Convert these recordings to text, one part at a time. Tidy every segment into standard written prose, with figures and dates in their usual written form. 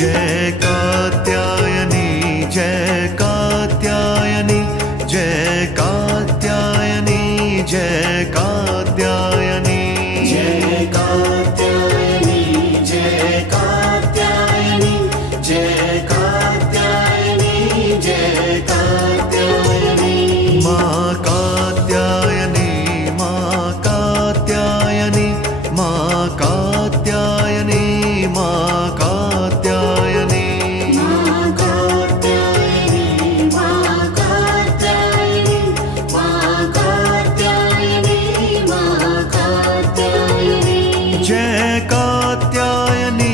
जय कात्यायनी जय कात्यायनी जय कात्यायनी जय कात्यायनी जय कात्यायनी जय कात्यायनी जय कात्यायनी जय कात्यायनी माँ कात्यायनी माँ कात्यायनी माँ कात्यायनी माँ कात्यायनी माँ कात्यायनी माँ कात्यायनी माँ कात्यायनी माँ कात्यायनी जय कात्यायनी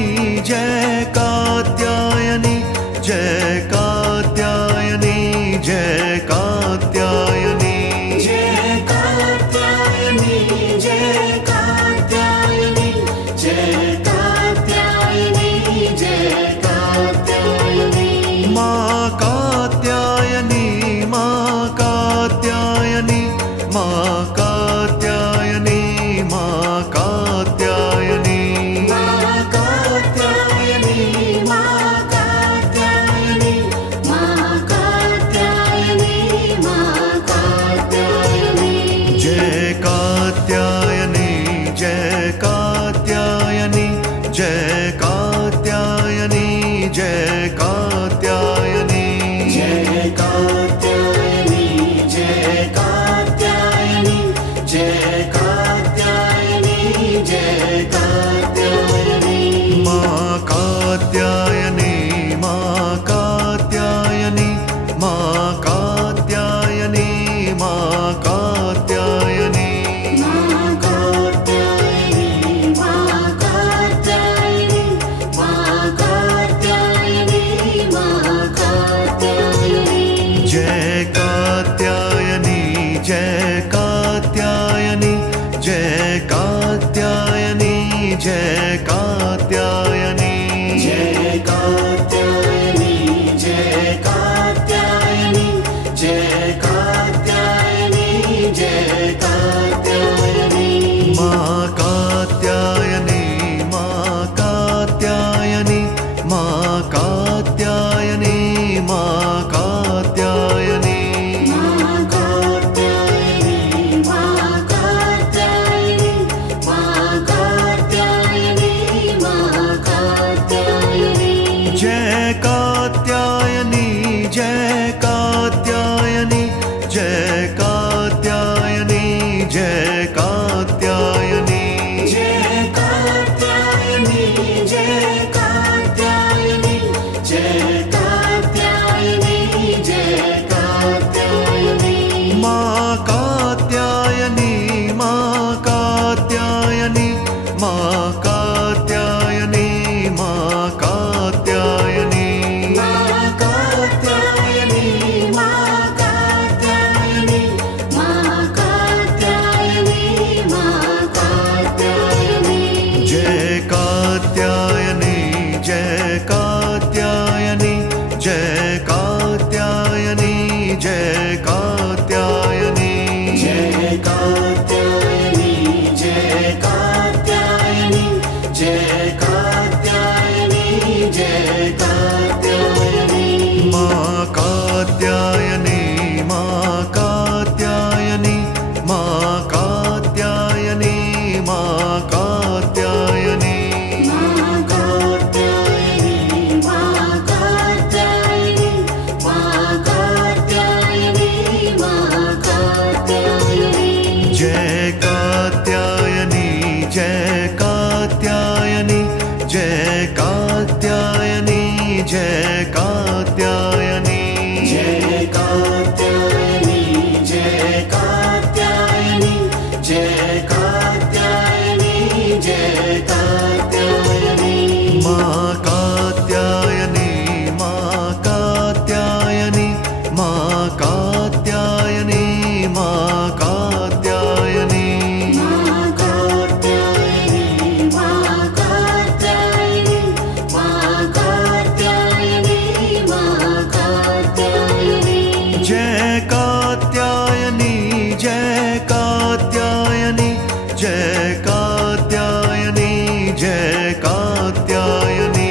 जय कात्यायनी जय कात्यायनी जय कात्यायनी जय कात्यायनी जय कात्यायनी जय कात्यायनी जय कात्यायनी माँ कात्यायनी माँ कात्यायनी माँ कात्यायनी माँ कात्यायनी माँ कात्यायनी माँ कात्यायनी माँ कात्यायनी माँ कात्यायनी जय कात्यायनी जय कात्यायनी जय कात्यायनी जय कात्यायनी जय कात्यायनी जय कात्यायनी जय कात्यायनी जय कात्यायनी माँ कात्यायनी माँ कात्यायनी माँ कात्यायनी माँ कात्यायनी माँ कात्यायनी माँ कात्यायनी माँ कात्यायनी माँ कात्यायनी जय कात्यायनी जय कात्यायनी जय कात्यायनी जय कात्यायनी जय कात्यायनी जय कात्यायनी जय कात्यायनी जय कात्यायनी माँ कात्यायनी माँ कात्यायनी माँ कात्यायनी माँ कात्यायनी माँ कात्यायनी माँ कात्यायनी माँ कात्यायनी माँ कात्यायनी जय कात्यायनी जय कात्यायनी जय कात्यायनी जय कात्यायनी जय कात्यायनी जय कात्यायनी जय कात्यायनी जय कात्यायनी माँ कात्यायनी माँ कात्यायनी माँ कात्यायनी माँ कात्यायनी माँ कात्यायनी माँ कात्यायनी माँ कात्यायनी माँ कात्यायनी जय कात्यायनी जय कात्यायनी जय कात्यायनी जय कात्यायनी जय कात्यायनी जय कात्यायनी जय कात्यायनी जय कात्यायनी माँ कात्यायनी माँ कात्यायनी माँ कात्यायनी माँ कात्यायनी माँ कात्यायनी माँ कात्यायनी माँ कात्यायनी माँ कात्यायनी जय कात्यायनी जय कात्यायनी जय कात्यायनी जय कात्यायनी जय कात्यायनी जय कात्यायनी जय कात्यायनी जय कात्यायनी माँ कात्यायनी माँ कात्यायनी माँ कात्यायनी माँ कात्यायनी माँ कात्यायनी माँ कात्यायनी माँ कात्यायनी माँ कात्यायनी जय कात्यायनी जय कात्यायनी जय कात्यायनी जय कात्यायनी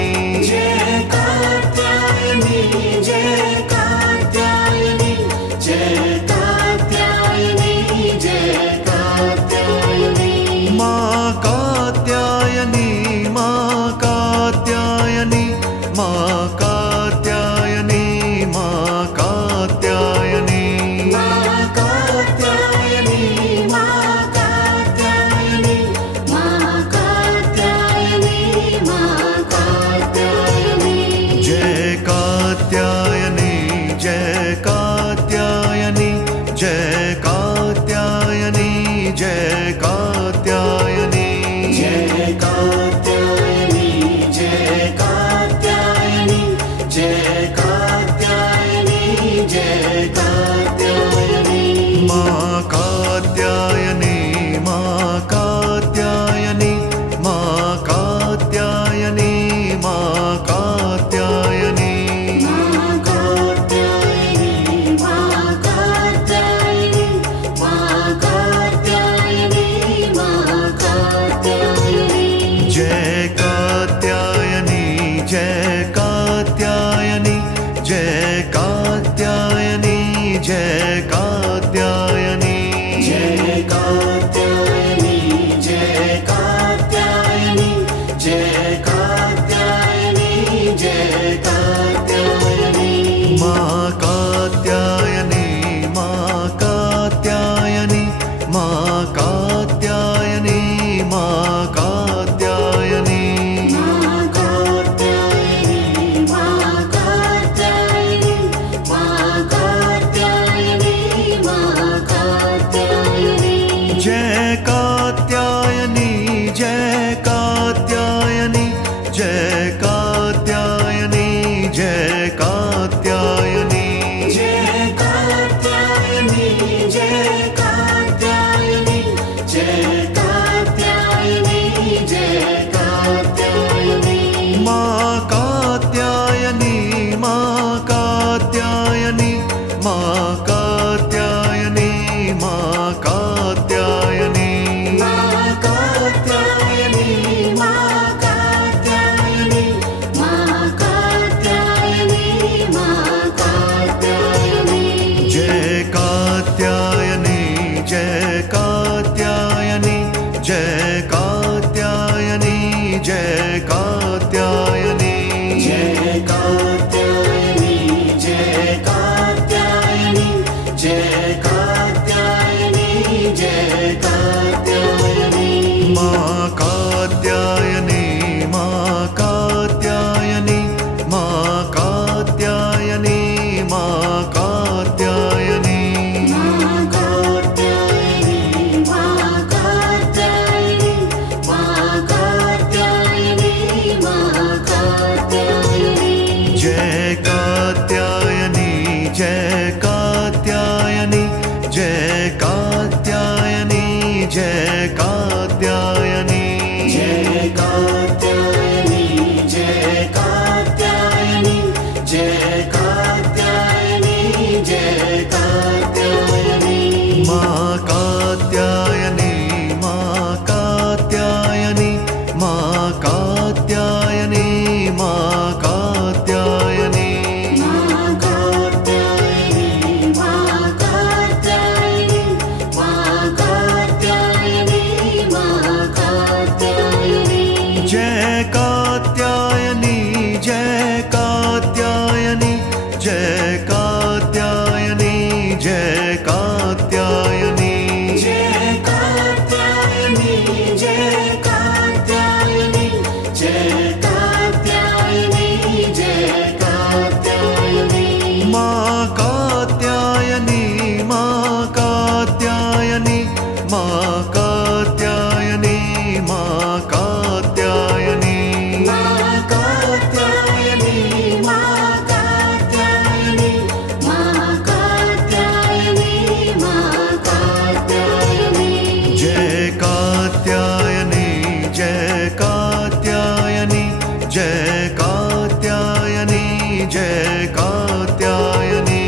जय कात्यायनी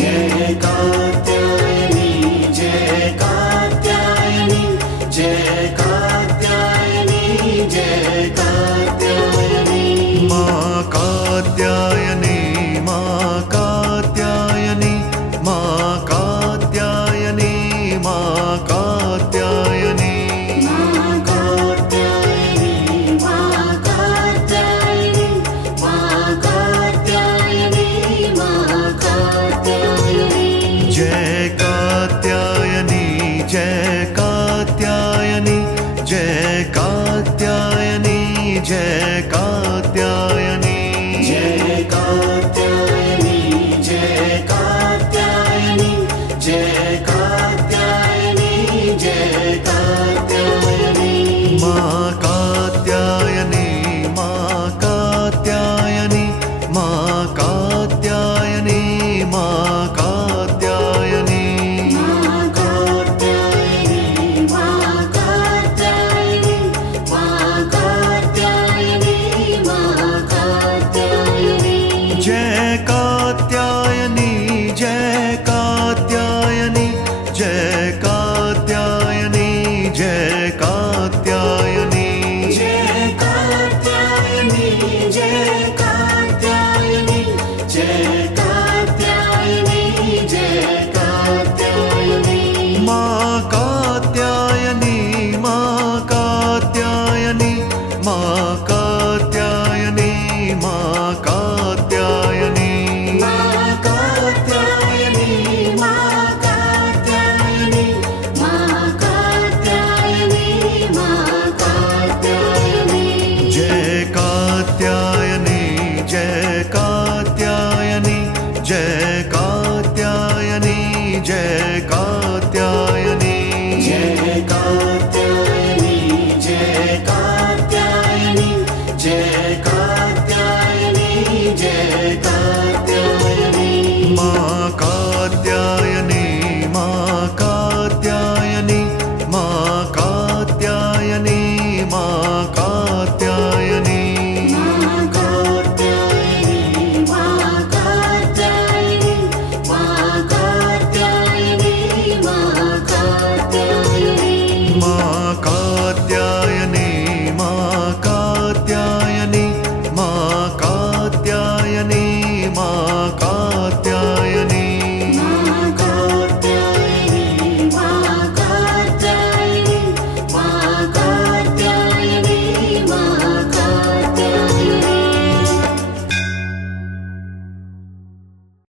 जय कात्यायनी जय कात्यायनी जय कात्यायनी जय कात्यायनी माँ कात्यायनी माँ कात्यायनी माँ कात्यायनी माँ कात्यायनी माँ कात्यायनी माँ कात्यायनी माँ कात्यायनी माँ कात्यायनी जय कात्यायनी जय कात्यायनी जय कात्यायनी जय कात्यायनी जय कात्यायनी जय कात्यायनी जय कात्यायनी जय कात्यायनी माँ कात्यायनी माँ कात्यायनी माँ कात्यायनी माँ कात्यायनी माँ कात्यायनी माँ कात्यायनी माँ कात्यायनी माँ कात्यायनी जय कात्यायनी जय कात्यायनी जय कात्यायनी जय कात्यायनी जय कात्यायनी जय